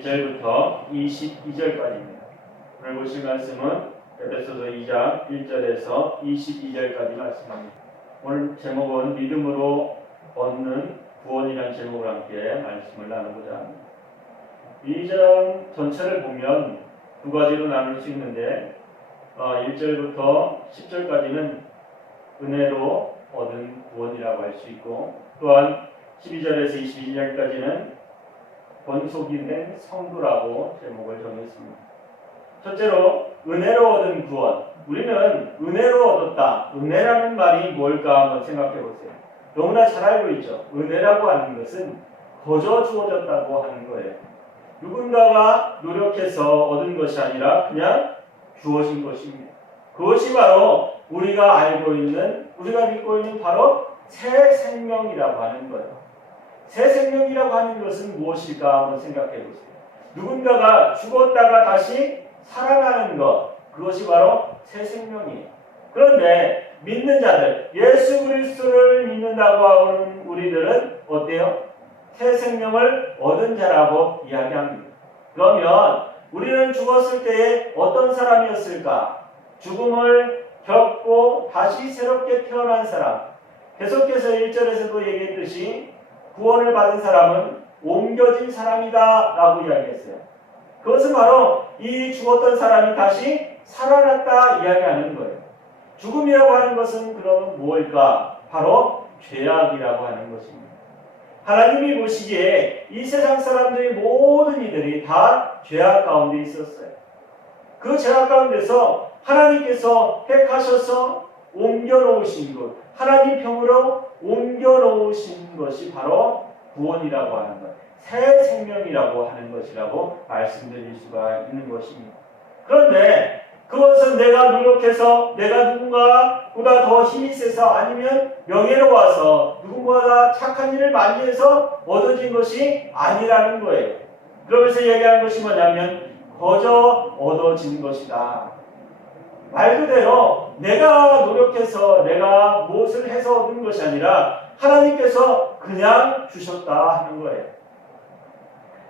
1절부터 22절까지입니다. 오늘 보실 말씀은 에베소서 2장 1절에서 22절까지 말씀합니다. 오늘 제목은 믿음으로 얻는 구원이라는 제목을 함께 말씀을 나누고자 합니다. 2장 전체를 보면 두 가지로 나눌 수 있는데 1절부터 10절까지는 은혜로 얻은 구원이라고 할 수 있고, 또한 12절에서 22절까지는 권속이 된 성도라고 제목을 정했습니다. 첫째로 은혜로 얻은 구원. 우리는 은혜로 얻었다. 은혜라는 말이 뭘까 한번 생각해 보세요. 너무나 잘 알고 있죠. 은혜라고 하는 것은 거저 주어졌다고 하는 거예요. 누군가가 노력해서 얻은 것이 아니라 그냥 주어진 것입니다. 그것이 바로 우리가 알고 있는, 우리가 믿고 있는 바로 새 생명이라고 하는 거예요. 새 생명이라고 하는 것은 무엇일까 한번 생각해 보세요. 누군가가 죽었다가 다시 살아나는 것, 그것이 바로 새 생명이에요. 그런데 믿는 자들, 예수 그리스도를 믿는다고 하는 우리들은 어때요? 새 생명을 얻은 자라고 이야기합니다. 그러면 우리는 죽었을 때에 어떤 사람이었을까? 죽음을 겪고 다시 새롭게 태어난 사람. 계속해서 1절에서도 얘기했듯이 구원을 받은 사람은 옮겨진 사람이다 라고 이야기했어요. 그것은 바로 이 죽었던 사람이 다시 살아났다 이야기하는 거예요. 죽음이라고 하는 것은 그럼 무엇일까? 바로 죄악이라고 하는 것입니다. 하나님이 보시기에 이 세상 사람들의 모든 이들이 다 죄악 가운데 있었어요. 그 죄악 가운데서 하나님께서 택하셔서 옮겨놓으신 것, 하나님 편으로 옮겨놓으신 것이 바로 구원이라고 하는 것, 새 생명이라고 하는 것이라고 말씀드릴 수가 있는 것입니다. 그런데 그것은 내가 노력해서, 내가 누군가보다 더 힘이 세서, 아니면 명예로워서, 누군가보다 착한 일을 많이 해서 얻어진 것이 아니라는 거예요. 그러면서 얘기하는 것이 뭐냐면 거저 얻어진 것이다. 말 그대로 내가 노력해서, 내가 무엇을 해서 얻은 것이 아니라 하나님께서 그냥 주셨다 하는 거예요.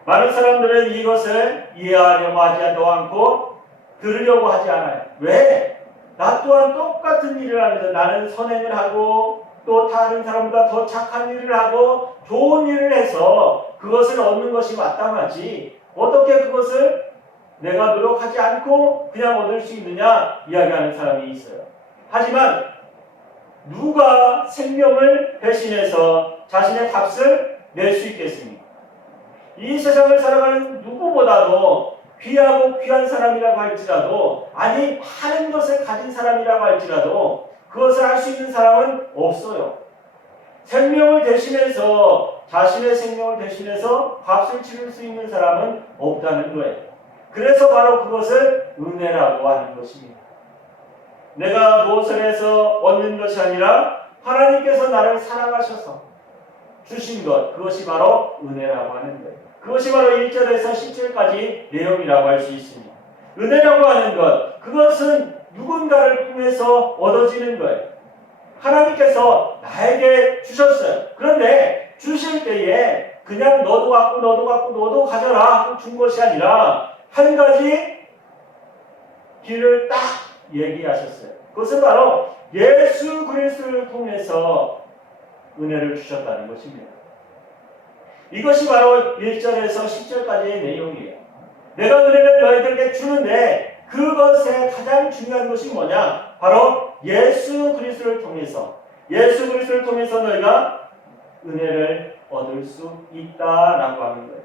많은 사람들은 이것을 이해하려고 하지도 않고 들으려고 하지 않아요. 왜? 나 또한 똑같은 일을 하면서 나는 선행을 하고 또 다른 사람보다 더 착한 일을 하고 좋은 일을 해서 그것을 얻는 것이 마땅하지, 어떻게 그것을 내가 노력하지 않고 그냥 얻을 수 있느냐 이야기하는 사람이 있어요. 하지만 누가 생명을 대신해서 자신의 값을 낼 수 있겠습니까? 이 세상을 살아가는 누구보다도 귀하고 귀한 사람이라고 할지라도, 아니 많은 것을 가진 사람이라고 할지라도 그것을 할 수 있는 사람은 없어요. 생명을 대신해서, 자신의 생명을 대신해서 값을 치를 수 있는 사람은 없다는 거예요. 그래서 바로 그것을 은혜라고 하는 것입니다. 내가 무엇을 해서 얻는 것이 아니라 하나님께서 나를 사랑하셔서 주신 것, 그것이 바로 은혜라고 하는 거예요. 그것이 바로 1절에서 10절까지 내용이라고 할 수 있습니다. 은혜라고 하는 것, 그것은 누군가를 통해서 얻어지는 거예요. 하나님께서 나에게 주셨어요. 그런데 주실 때에 그냥 너도 갖고 너도 갖고 너도 가져라 하고 준 것이 아니라 한 가지 길을 딱 얘기하셨어요. 그것은 바로 예수 그리스도를 통해서 은혜를 주셨다는 것입니다. 이것이 바로 1절에서 10절까지의 내용이에요. 내가 은혜를 너희들에게 주는데 그것의 가장 중요한 것이 뭐냐? 바로 예수 그리스도를 통해서, 예수 그리스도를 통해서 너희가 은혜를 얻을 수 있다라고 하는 거예요.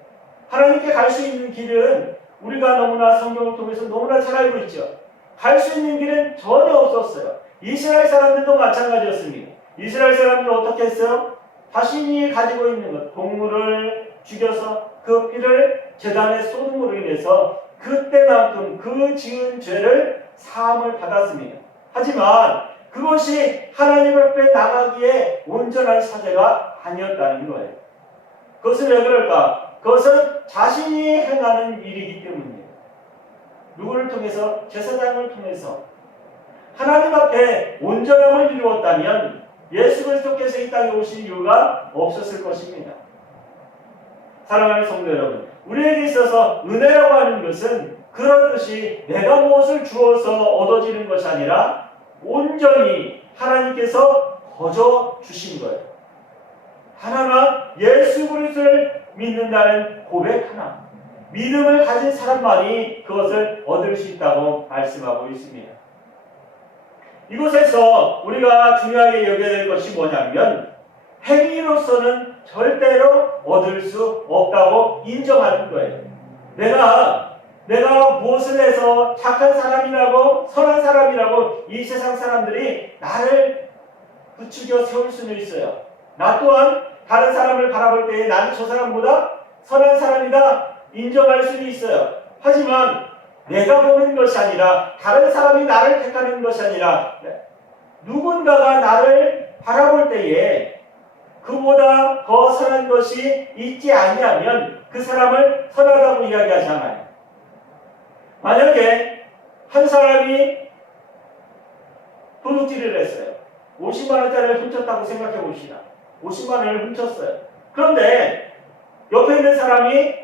하나님께 갈 수 있는 길은 우리가 너무나 성경을 통해서 너무나 잘 알고 있죠. 갈 수 있는 길은 전혀 없었어요. 이스라엘 사람들도 마찬가지였습니다. 이스라엘 사람들은 어떻게 했어요? 자신이 가지고 있는 것, 동물을 죽여서 그 피를 제단에 쏟음으로 인해서 그때만큼 그 지은 죄를 사함을 받았습니다. 하지만 그것이 하나님 앞에 나가기에 온전한 사죄가 아니었다는 거예요. 그것은 왜 그럴까? 그것은 자신이 행하는 일이기 때문이에요. 누구를 통해서? 제사장을 통해서. 하나님 앞에 온전함을 이루었다면 예수 그리스도께서 이 땅에 오신 이유가 없었을 것입니다. 사랑하는 성도 여러분, 우리에게 있어서 은혜라고 하는 것은 그런 뜻이 내가 무엇을 주어서 얻어지는 것이 아니라 온전히 하나님께서 거저 주신 거예요. 하나가 예수 그리스도를 믿는다는 고백 하나, 믿음을 가진 사람만이 그것을 얻을 수 있다고 말씀하고 있습니다. 이곳에서 우리가 중요하게 여겨야 될 것이 뭐냐면 행위로서는 절대로 얻을 수 없다고 인정하는 거예요. 내가 무엇을 해서 착한 사람이라고 선한 사람이라고 이 세상 사람들이 나를 부추겨 세울 수는 있어요. 나 또한 다른 사람을 바라볼 때에 나는 저 사람보다 선한 사람이다 인정할 수는 있어요. 하지만 내가 보는 것이 아니라 다른 사람이 나를 택하는 것이 아니라 누군가가 나를 바라볼 때에 그보다 더 선한 것이 있지 아니하면 그 사람을 선하다고 이야기하지 않아요. 만약에 한 사람이 도둑질을 했어요. 50만 원짜리를 훔쳤다고 생각해 봅시다. 50만 원을 훔쳤어요. 그런데 옆에 있는 사람이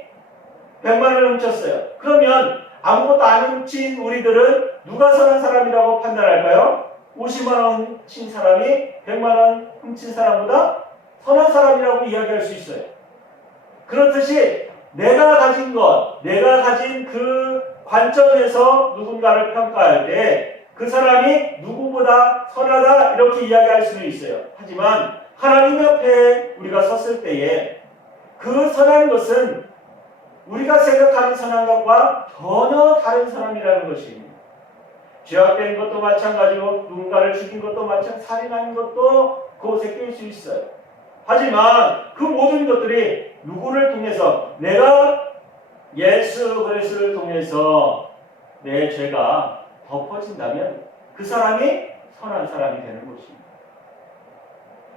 100만 원을 훔쳤어요. 그러면 아무것도 안 훔친 우리들은 누가 선한 사람이라고 판단할까요? 50만 원 훔친 사람이 100만 원 훔친 사람보다 선한 사람이라고 이야기할 수 있어요. 그렇듯이 내가 가진 것, 내가 가진 그 관점에서 누군가를 평가할 때 그 사람이 누구보다 선하다 이렇게 이야기할 수는 있어요. 하지만 하나님 옆에 우리가 섰을 때에 그 선한 것은 우리가 생각하는 선한 것과 전혀 다른 사람이라는 것입니다. 죄악된 것도 마찬가지고 누군가를 죽인 것도 마찬가지고 살인한 것도 그곳에 낄 수 있어요. 하지만 그 모든 것들이 누구를 통해서 내가 예수 그리스도를 통해서 내 죄가 덮어진다면 그 사람이 선한 사람이 되는 것입니다.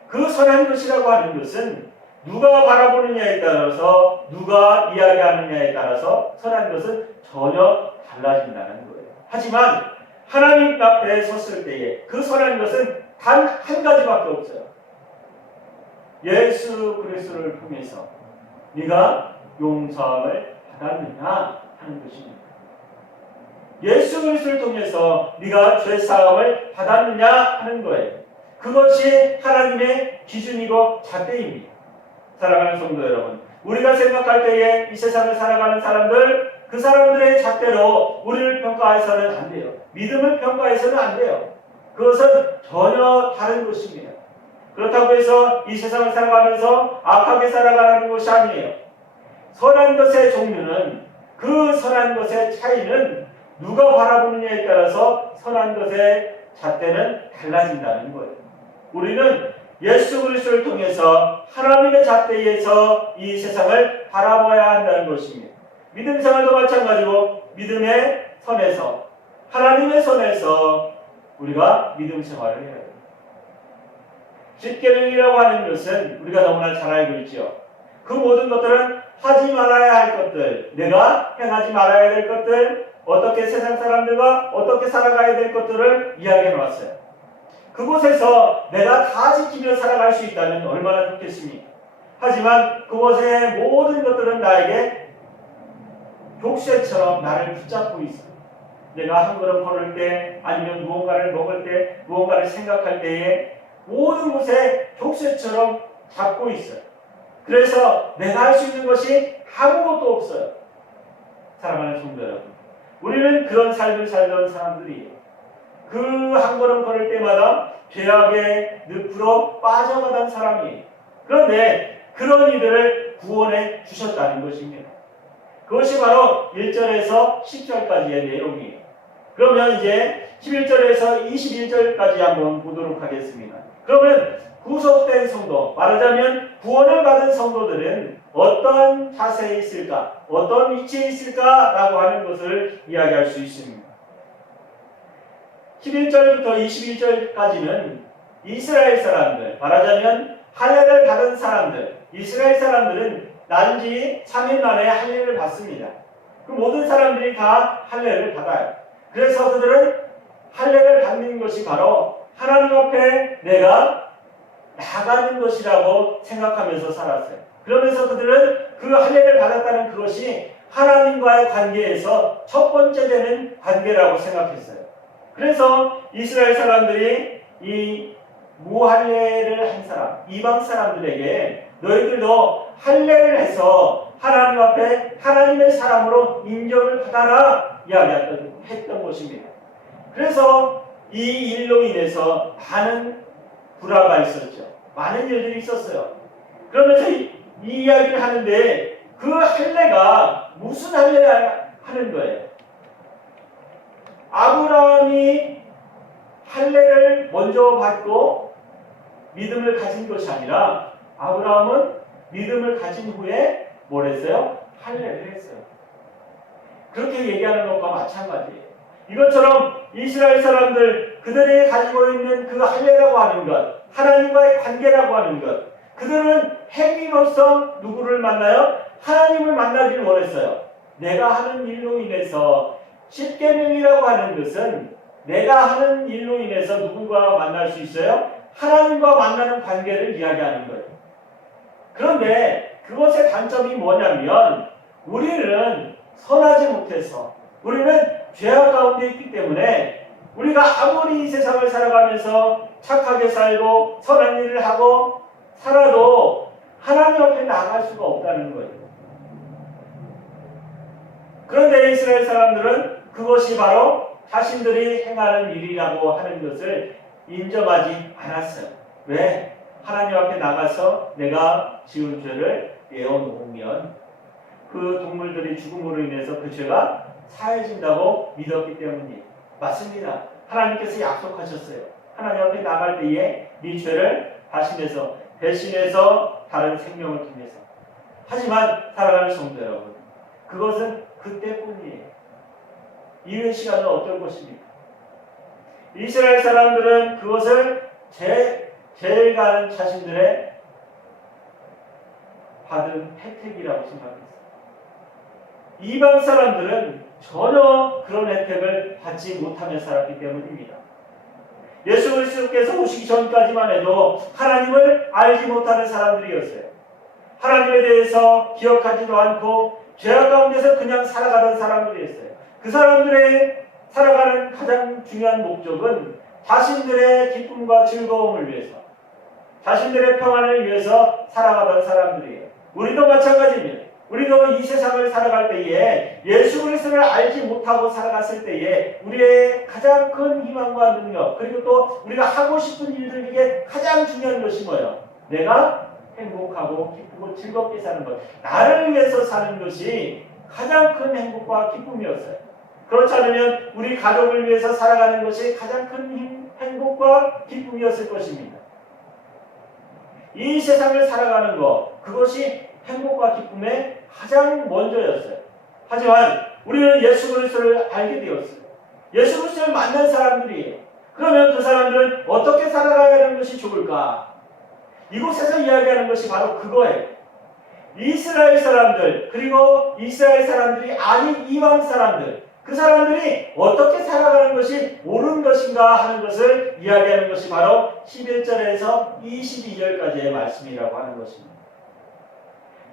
그 선한 것이라고 하는 것은 누가 바라보느냐에 따라서 누가 이야기하느냐에 따라서 선한 것은 전혀 달라진다는 거예요. 하지만 하나님 앞에 섰을 때에 그 선한 것은 단 한 가지밖에 없어요. 예수 그리스도를 통해서 네가 용서함을 받았느냐 하는 것입니다. 예수 그리스도를 통해서 네가 죄사함을 받았느냐 하는 거예요. 그것이 하나님의 기준이고 잣대입니다. 사랑하는 성도 여러분, 우리가 생각할 때에 이 세상을 살아가는 사람들, 그 사람들의 잣대로 우리를 평가해서는 안 돼요. 믿음을 평가해서는 안 돼요. 그것은 전혀 다른 것입니다. 그렇다고 해서 이 세상을 살아가면서 악하게 살아가는 것이 아니에요. 선한 것의 종류는 그 선한 것의 차이는 누가 바라보느냐에 따라서 선한 것의 잣대는 달라진다는 거예요. 우리는 예수 그리스도를 통해서 하나님의 잣대에서 이 세상을 바라봐야 한다는 것입니다. 믿음 생활도 마찬가지고 믿음의 선에서 하나님의 선에서 우리가 믿음 생활을 해야 합니다. 십계명이라고 하는 것은 우리가 너무나 잘 알고 있죠. 그 모든 것들은 하지 말아야 할 것들, 내가 행하지 말아야 될 것들, 어떻게 세상 사람들과 어떻게 살아가야 될 것들을 이야기해 놓았어요. 그곳에서 내가 다 지키며 살아갈 수 있다면 얼마나 좋겠습니까? 하지만 그곳의 모든 것들은 나에게 족쇄처럼 나를 붙잡고 있어요. 내가 한 걸음 걸을 때, 아니면 무언가를 먹을 때, 무언가를 생각할 때에 모든 곳에 족쇄처럼 잡고 있어요. 그래서 내가 할 수 있는 것이 아무것도 없어요. 사랑하는 성도 여러분, 우리는 그런 삶을 살던 사람들이에요. 그 한 걸음 걸을 때마다 죄악의 늪으로 빠져가던 사람이에요. 그런데 그런 이들을 구원해 주셨다는 것입니다. 그것이 바로 1절에서 10절까지의 내용이에요. 그러면 이제 11절에서 21절까지 한번 보도록 하겠습니다. 그러면 구속된 성도, 말하자면 구원을 받은 성도들은 어떤 자세에 있을까, 어떤 위치에 있을까라고 하는 것을 이야기할 수 있습니다. 11절부터 21절까지는 이스라엘 사람들, 말하자면 할례를 받은 사람들, 이스라엘 사람들은 난지 3일 만에 할례를 받습니다. 그 모든 사람들이 다 할례를 받아요. 그래서 그들은 할례를 받는 것이 바로 하나님 앞에 내가 나가는 것이라고 생각하면서 살았어요. 그러면서 그들은 그 할례를 받았다는 그것이 하나님과의 관계에서 첫 번째 되는 관계라고 생각했어요. 그래서 이스라엘 사람들이 이 무할례를 한 사람, 이방 사람들에게 너희들도 할례를 해서 하나님 앞에 하나님의 사람으로 인정을 받아라 이야기했던 것입니다. 그래서 이 일로 인해서 많은 불화가 있었죠. 많은 일들이 있었어요. 그러면서 이 이야기를 하는데 그 할례가 무슨 할례를 하는 거예요? 아브라함이 할례를 먼저 받고 믿음을 가진 것이 아니라 아브라함은 믿음을 가진 후에 뭘 했어요? 할례를 했어요. 그렇게 얘기하는 것과 마찬가지예요. 이것처럼 이스라엘 사람들 그들이 가지고 있는 그 할례라고 하는 것, 하나님과의 관계라고 하는 것, 그들은 행위로서 누구를 만나요? 하나님을 만나기를 원했어요. 내가 하는 일로 인해서 십계명이라고 하는 것은 내가 하는 일로 인해서 누구와 만날 수 있어요? 하나님과 만나는 관계를 이야기하는 거예요. 그런데 그것의 단점이 뭐냐면 우리는 선하지 못해서 우리는 죄악 가운데 있기 때문에 우리가 아무리 이 세상을 살아가면서 착하게 살고 선한 일을 하고 살아도 하나님 앞에 나아갈 수가 없다는 거예요. 그런데 이스라엘 사람들은 그것이 바로 자신들이 행하는 일이라고 하는 것을 인정하지 않았어요. 왜? 하나님 앞에 나가서 내가 지은 죄를 내어놓으면 그 동물들이 죽음으로 인해서 그 죄가 사해진다고 믿었기 때문이에요. 맞습니다. 하나님께서 약속하셨어요. 하나님 앞에 나갈 때에 네 죄를 대신해서 다른 생명을 통해서. 하지만 사랑하는 성도 여러분, 그것은 그때뿐이에요. 이후의 시간은 어떨 것입니까? 이스라엘 사람들은 그것을 제일 가는 자신들의 받은 혜택이라고 생각했어요. 이방 사람들은 전혀 그런 혜택을 받지 못하며 살았기 때문입니다. 예수 그리스도께서 오시기 전까지만 해도 하나님을 알지 못하는 사람들이었어요. 하나님에 대해서 기억하지도 않고 죄악 가운데서 그냥 살아가던 사람들이었어요. 그 사람들의 살아가는 가장 중요한 목적은 자신들의 기쁨과 즐거움을 위해서, 자신들의 평안을 위해서 살아가던 사람들이에요. 우리도 마찬가지입니다. 우리도 이 세상을 살아갈 때에 예수 그리스도를 알지 못하고 살아갔을 때에 우리의 가장 큰 희망과 능력, 그리고 또 우리가 하고 싶은 일들 중에 가장 중요한 것이 뭐예요? 내가 행복하고 기쁘고 즐겁게 사는 것, 나를 위해서 사는 것이 가장 큰 행복과 기쁨이었어요. 그렇지 않으면 우리 가족을 위해서 살아가는 것이 가장 큰 행복과 기쁨이었을 것입니다. 이 세상을 살아가는 것, 그것이 행복과 기쁨의 가장 먼저였어요. 하지만 우리는 예수 그리스도를 알게 되었어요. 예수 그리스도를 만난 사람들이에요. 그러면 그 사람들은 어떻게 살아가야 하는 것이 좋을까? 이곳에서 이야기하는 것이 바로 그거예요. 이스라엘 사람들, 그리고 이스라엘 사람들이 아닌 이방 사람들, 그 사람들이 어떻게 살아가는 것이 옳은 것인가 하는 것을 이야기하는 것이 바로 11절에서 22절까지의 말씀이라고 하는 것입니다.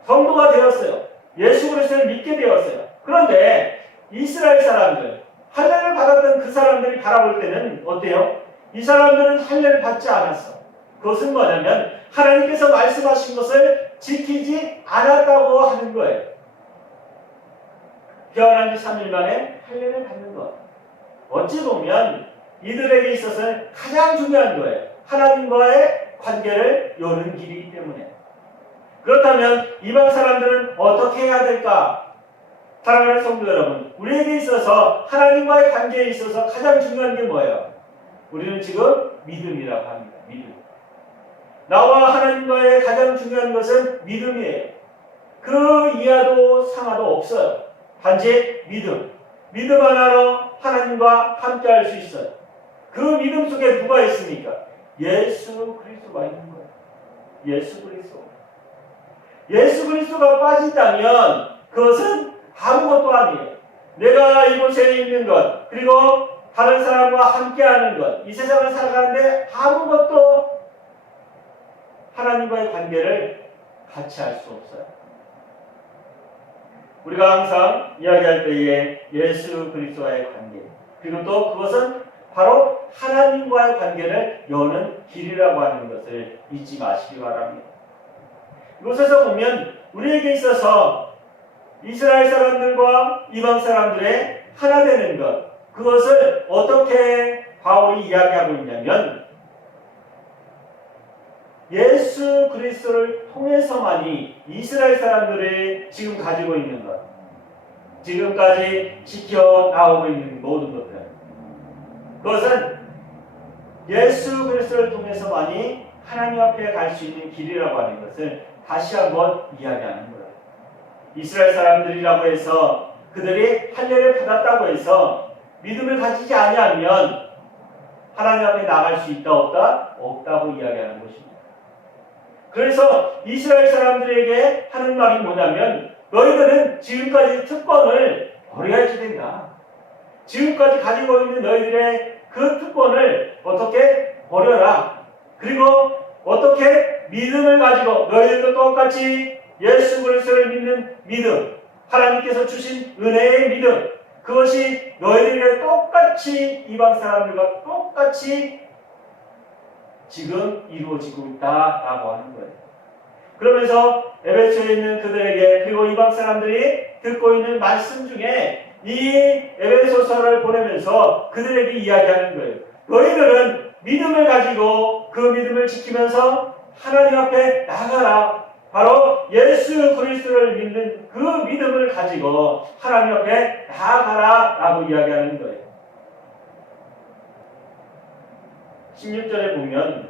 성도가 되었어요. 예수 그리스도를 믿게 되었어요. 그런데 이스라엘 사람들, 할례를 받았던 그 사람들이 바라볼 때는 어때요? 이 사람들은 할례를 받지 않았어. 그것은 뭐냐면 하나님께서 말씀하신 것을 지키지 않았다고 하는 거예요. 태어난 지 3일 만에 할례를 받는 것. 어찌 보면 이들에게 있어서는 가장 중요한 거예요. 하나님과의 관계를 여는 길이기 때문에. 그렇다면 이방 사람들은 어떻게 해야 될까? 사랑하는 성도 여러분, 우리에게 있어서 하나님과의 관계에 있어서 가장 중요한 게 뭐예요? 우리는 지금 믿음이라고 합니다. 믿음. 나와 하나님과의 가장 중요한 것은 믿음이에요. 그 이하도 상하도 없어요. 단지 믿음. 믿음 하나로 하나님과 함께할 수 있어요. 그 믿음 속에 누가 있습니까? 예수 그리스도가 있는 거예요. 예수 그리스도. 예수 그리스도가 빠진다면 그것은 아무것도 아니에요. 내가 이곳에 있는 것, 그리고 다른 사람과 함께하는 것, 이 세상을 살아가는데 아무것도 하나님과의 관계를 같이 할 수 없어요. 우리가 항상 이야기할 때에 예수 그리스도와의 관계, 그리고 또 그것은 바로 하나님과의 관계를 여는 길이라고 하는 것을 잊지 마시기 바랍니다. 이곳에서 보면 우리에게 있어서 이스라엘 사람들과 이방 사람들의 하나 되는 것, 그것을 어떻게 바울이 이야기하고 있냐면 예수 그리스도를 통해서만이 이스라엘 사람들이 지금 가지고 있는 것, 지금까지 지켜나오고 있는 모든 것들, 그것은 예수 그리스도를 통해서만이 하나님 앞에 갈 수 있는 길이라고 하는 것을 다시 한번 이야기하는 거예요. 이스라엘 사람들이라고 해서 그들이 할례를 받았다고 해서 믿음을 가지지 아니하면 하나님 앞에 나갈 수 있다 없다? 없다고 이야기하는 것입니다. 그래서 이스라엘 사람들에게 하는 말이 뭐냐면 너희들은 지금까지 특권을 버려야지 된다. 지금까지 가지고 있는 너희들의 그 특권을 어떻게 버려라. 그리고 어떻게 믿음을 가지고 너희들도 똑같이 예수 그리스도를 믿는 믿음, 하나님께서 주신 은혜의 믿음, 그것이 너희들에게 똑같이 이방 사람들과 똑같이 지금 이루어지고 있다라고 하는 거예요. 그러면서 에베소에 있는 그들에게, 그리고 이방 사람들이 듣고 있는 말씀 중에 이 에베소서를 보내면서 그들에게 이야기하는 거예요. 너희들은 믿음을 가지고 그 믿음을 지키면서 하나님 앞에 나가라. 바로 예수 그리스도를 믿는 그 믿음을 가지고 하나님 앞에 나아가라 라고 이야기하는 거예요. 16절에 보면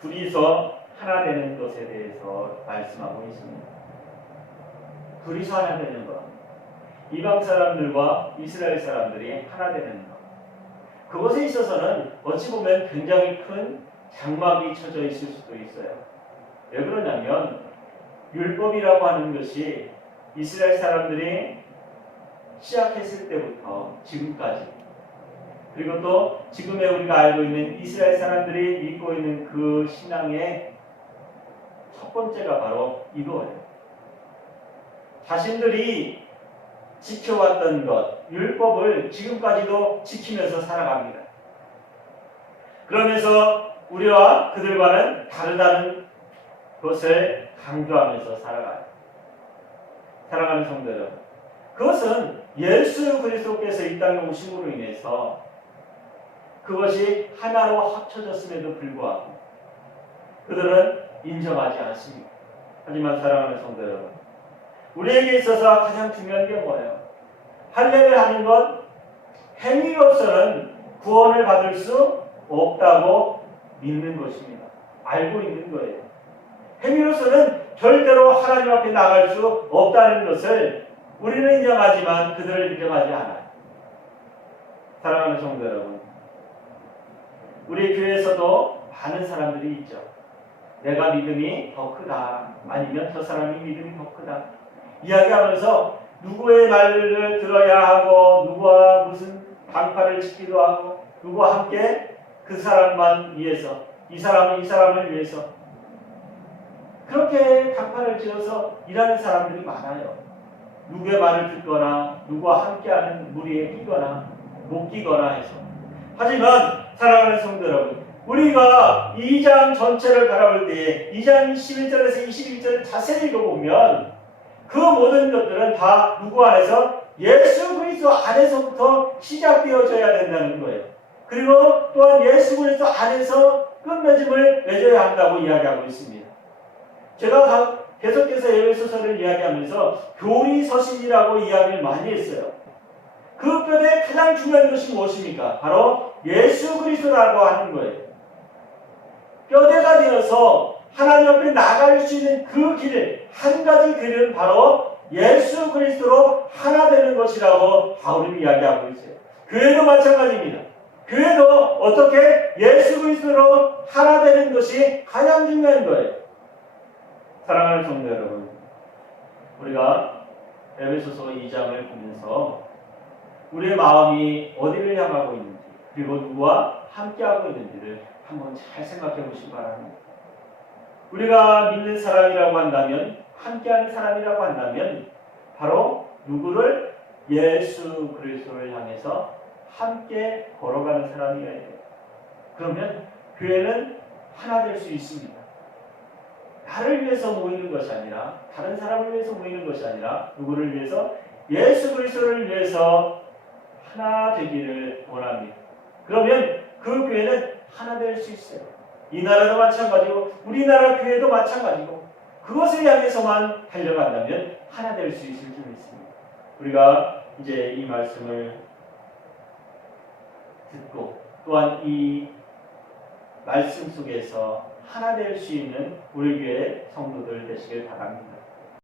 둘이서 하나 되는 것에 대해서 말씀하고 있습니다. 둘이서 하나 되는 것, 이방 사람들과 이스라엘 사람들이 하나 되는 것, 그것에 있어서는 어찌 보면 굉장히 큰 장막이 쳐져 있을 수도 있어요. 왜 그러냐면 율법이라고 하는 것이 이스라엘 사람들이 시작했을 때부터 지금까지, 그리고 또 지금의 우리가 알고 있는 이스라엘 사람들이 믿고 있는 그 신앙의 첫 번째가 바로 이거예요. 자신들이 지켜왔던 것, 율법을 지금까지도 지키면서 살아갑니다. 그러면서 우리와 그들과는 다르다는 것을 강조하면서 살아가요. 사랑하는 성도 여러분, 그것은 예수 그리스도께서 이 땅에 오심으로 인해서 그것이 하나로 합쳐졌음에도 불구하고 그들은 인정하지 않습니다. 하지만 사랑하는 성도 여러분, 우리에게 있어서 가장 중요한 게 뭐예요? 할례를 하는 것, 행위로서는 구원을 받을 수 없다고 믿는 것입니다. 알고 있는 거예요. 행위로서는 절대로 하나님 앞에 나갈 수 없다는 것을 우리는 인정하지만 그들을 인정하지 않아요. 사랑하는 성도 여러분, 우리 교회에서도 많은 사람들이 있죠. 내가 믿음이 더 크다, 아니면 저 사람이 믿음이 더 크다 이야기하면서 누구의 말을 들어야 하고 누구와 무슨 방파를 짓기도 하고 누구와 함께 그 사람만 위해서, 이 사람은 이 사람을 위해서 그렇게 방파를 지어서 일하는 사람들이 많아요. 누구의 말을 듣거나 누구와 함께하는 무리에 끼거나 못 끼거나 해서. 하지만 사랑하는 성도 여러분, 우리가 2장 전체를 바라볼 때 2장 11절에서 21절을 자세히 읽어보면 그 모든 것들은 다 누구 안에서? 예수 그리스도 안에서부터 시작되어져야 된다는 거예요. 그리고 또한 예수 그리스도 안에서 끝맺음을 맺어야 한다고 이야기하고 있습니다. 제가 계속해서 에베소서를 이야기하면서 교리서신이라고 이야기를 많이 했어요. 그 뼈대 가장 중요한 것이 무엇입니까? 바로 예수 그리스도라고 하는 거예요. 뼈대가 되어서 하나님 앞에 나갈 수 있는 그 길, 한 가지 길은 바로 예수 그리스도로 하나 되는 것이라고 바울이 이야기하고 있어요. 교회도 마찬가지입니다. 교회도 어떻게 예수 그리스도로 하나 되는 것이 가장 중요한 거예요. 사랑하는 성도 여러분, 우리가 에베소서 2장을 보면서 우리의 마음이 어디를 향하고 있는지, 그리고 누구와 함께하고 있는지를 한번 잘 생각해 보시기 바랍니다. 우리가 믿는 사람이라고 한다면, 함께하는 사람이라고 한다면 바로 누구를? 예수 그리스도를 향해서 함께 걸어가는 사람이어야 돼요. 그러면 교회는 하나 될 수 있습니다. 나를 위해서 모이는 것이 아니라, 다른 사람을 위해서 모이는 것이 아니라 누구를 위해서? 예수 그리스도를 위해서 하나 되기를 원합니다. 그러면 그 교회는 하나 될 수 있어요. 이 나라도 마찬가지고 우리나라 교회도 마찬가지고 그것을 향해서만 달려간다면 하나 될 수 있을 줄 믿습니다. 우리가 이제 이 말씀을 듣고 또한 이 말씀 속에서 하나 될 수 있는 우리 교회 성도들 되시길 바랍니다.